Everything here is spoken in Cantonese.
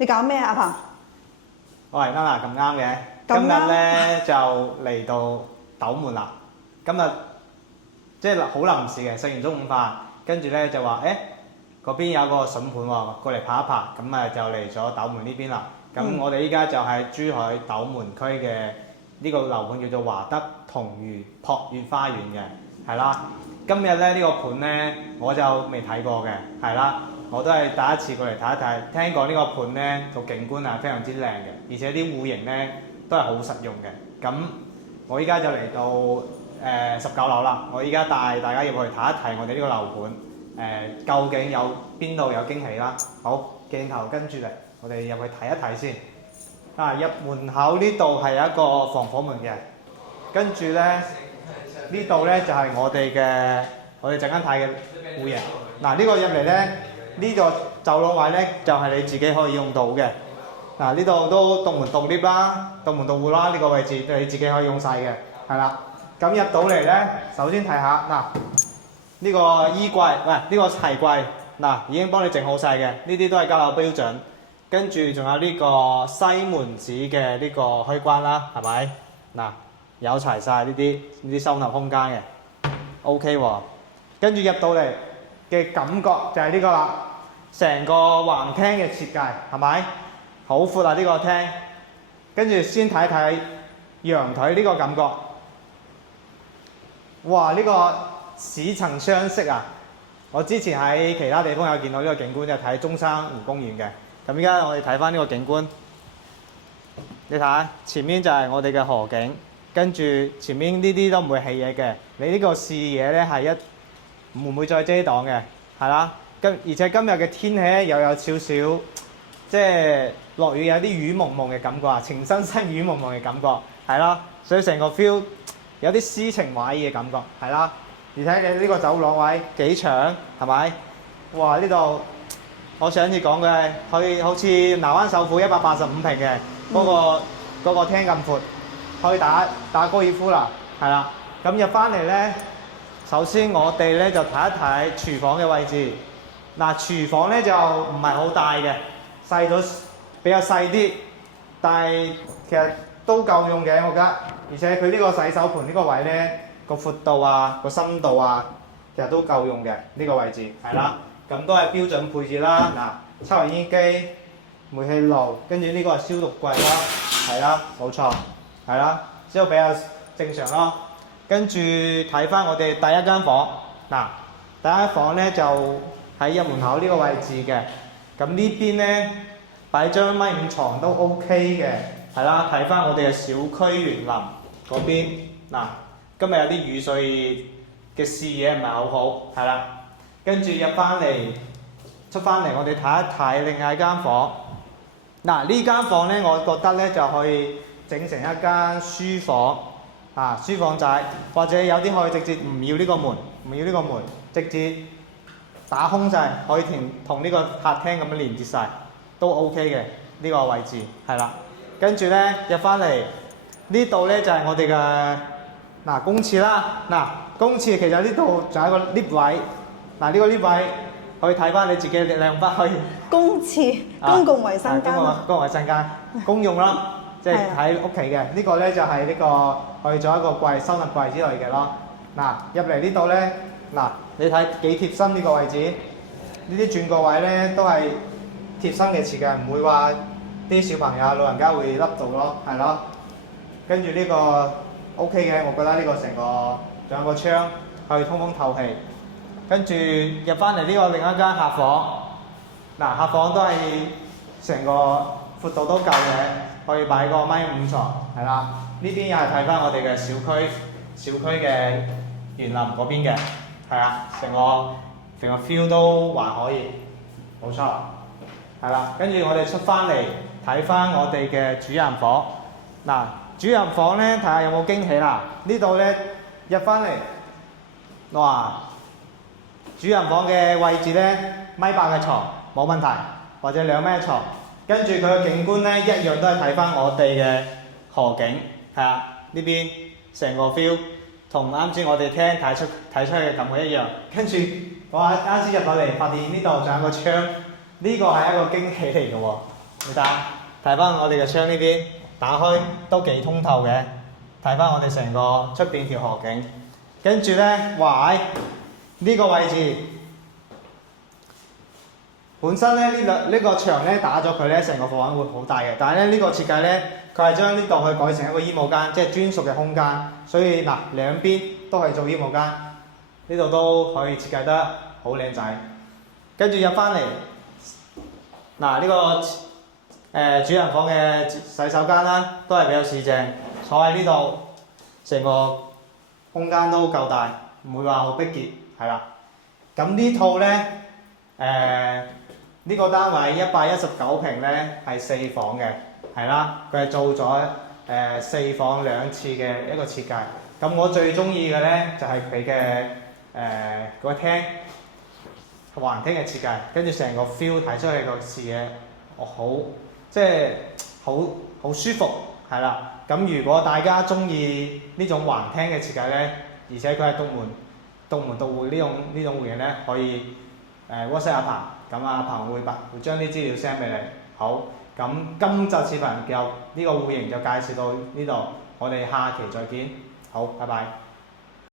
你搞咩啊，阿鵬？我係啱咁啱嘅，咁啱今日咧就嚟到斗門啦。今日即係好臨時嘅，食完中午飯，跟住咧就話嗰邊有個筍盤喎，過嚟拍一拍，咁啊就嚟咗斗門呢邊啦。咁我哋依家就喺珠海斗門區嘅呢個樓盤叫做華德同娛璞悅花園嘅，係啦。今日咧呢個盤咧我就未睇過嘅，係啦。我都係第一次過嚟睇一睇，聽講呢個盤呢個景觀係非常之靚嘅，而且啲戶型呢都係好實用嘅。咁我依家就嚟到19樓啦，我依家帶大家入去睇一睇我哋呢個樓盤，究竟有邊度有驚喜啦？好，鏡頭跟住嚟，我哋入去睇一睇先。入門口呢度係有一個防火門嘅，跟住呢度呢就係我哋陣間睇嘅戶型。呢個入嚟呢。呢個走廊位呢，就係你自己可以用到嘅。呢度都獨門獨 lift 啦，獨門獨戶啦，呢個位置你自己可以用晒嘅，係啦。咁入到嚟呢，首先睇下呢個衣櫃，呢個鞋櫃，已經幫你整好晒嘅，呢啲都係交樓標準。跟住仲有呢個西門子嘅呢個開關啦，係咪？有齊晒呢啲收納空間嘅 ，OK 喎。跟住入到嚟嘅感覺就係呢個啦。成個橫廳嘅設計係咪好闊啊？呢個廳，跟住先睇睇陽台呢個感覺。哇！呢個似曾相識啊！我之前喺其他地方有見到呢個景觀，就睇中山湖公園嘅。咁依家我哋睇翻呢個景觀，你睇下前面就係我哋嘅河景，跟住前面呢啲都唔會起嘢嘅。你呢個視野呢係唔會再遮擋嘅，係啦。而且今日嘅天氣咧又有少少即係落雨，有啲雨濛濛嘅感覺啊，情深深雨濛濛嘅感覺，係啦，所以成個 feel 有啲詩情畫意嘅感覺，係啦。而且你呢個走廊位幾長，係咪？哇！呢度我上次講嘅可以好似南灣首府185平嘅嗰個廳咁闊，可以打高爾夫啦，係啦。咁入翻嚟咧，首先我哋咧就睇一睇廚房嘅位置。廚房咧就唔係好大嘅，比較細啲，但係其實都夠用嘅，我覺得。而且佢呢個洗手盆呢個位咧，個闊度啊，個深度啊，其實都夠用嘅呢個位置，係啦。咁都係標準配置啦。抽油煙機、煤氣爐，跟住呢個係消毒櫃啦，係啦，冇錯，係啦，之後比較正常咯。跟住睇翻我哋第一間房，第一間房咧就喺入門口呢個位置嘅，咁呢邊呢，擺張1.5米床都 OK 嘅，係啦。睇翻我哋嘅小區園林嗰邊，今日有啲雨，所以嘅視野唔係好好，係啦。跟住出翻嚟，我哋睇一睇另外一間房。呢間房呢，我覺得呢就可以整成一間書房，書房仔，或者有啲可以直接唔要呢個門，直接打空晒，可以同呢個客廳咁樣連接晒，都 OK 嘅呢個位置，係啦。跟住呢，入翻嚟呢度呢，就係我哋嘅公廁啦。公廁其實呢度仲有一個 lift 位，呢個 lift 位可以睇翻你自己嘅量翻去。公廁公共衛生間，公共衛生間公用啦，即係喺屋企嘅。呢個呢，就係呢個可以做一個櫃收納櫃之類嘅咯。入嚟呢度呢。你睇幾貼身呢個位置？呢啲轉角位呢都係貼身嘅設計，唔會話啲小朋友、老人家會凹到咯，係咯。跟住呢個 OK 嘅，我覺得呢個成個仲有個窗可以通風透氣。跟住入翻嚟呢個另一間客房，客房都係成個闊度都夠嘅，可以擺個1.5米床，係啦。呢邊又係睇翻我哋嘅小區嘅園林嗰邊嘅。係啊，成個 feel 都還可以，冇錯，係啦。跟住我哋出翻嚟睇翻我哋嘅主人房。主人房呢，睇下有冇驚喜啦。呢度呢，入翻嚟，哇！主人房嘅位置呢，1.8米嘅床冇問題，或者2米嘅床。跟住佢嘅景觀呢，一樣都係睇翻我哋嘅河景，係啊，呢邊成個 feel。同啱先我哋廳睇出嚟嘅感覺一樣，跟住我啱先入到嚟，發現呢度仲有個窗，呢個係一個驚喜嚟嘅喎。你睇翻我哋嘅窗呢邊，打開都幾通透嘅。睇翻我哋成個出邊條河景，跟住咧，哇！呢個位置本身咧呢個牆咧打咗佢咧，成個貨位會好大嘅。但係咧呢個設計咧，佢係將呢度去改成一個衣帽間，即係專屬嘅空間。所以嗱，兩邊都係做衣帽間，呢度都可以設計得好靚仔。跟住入翻嚟，嗱呢個主人房嘅洗手間啦，都係比較市正。坐喺呢度，成個空間都夠大，唔會話好逼傑，係啦。咁呢套咧，呢個單位119平咧係4房嘅，係啦，佢係做咗4房2次嘅一個設計。咁我最中意嘅咧就係佢嘅嗰個廳橫廳嘅設計，跟住成個 feel 睇出去個視野，即係好舒服，係啦。咁如果大家中意呢種橫廳嘅設計咧，而且佢係獨門獨戶呢種戶型咧，可以WhatsApp 阿鵬，咁阿鵬會將啲資料 send 俾你。好，咁今集視頻就呢個戶型就介紹到呢度，我哋下期再見。好，拜拜。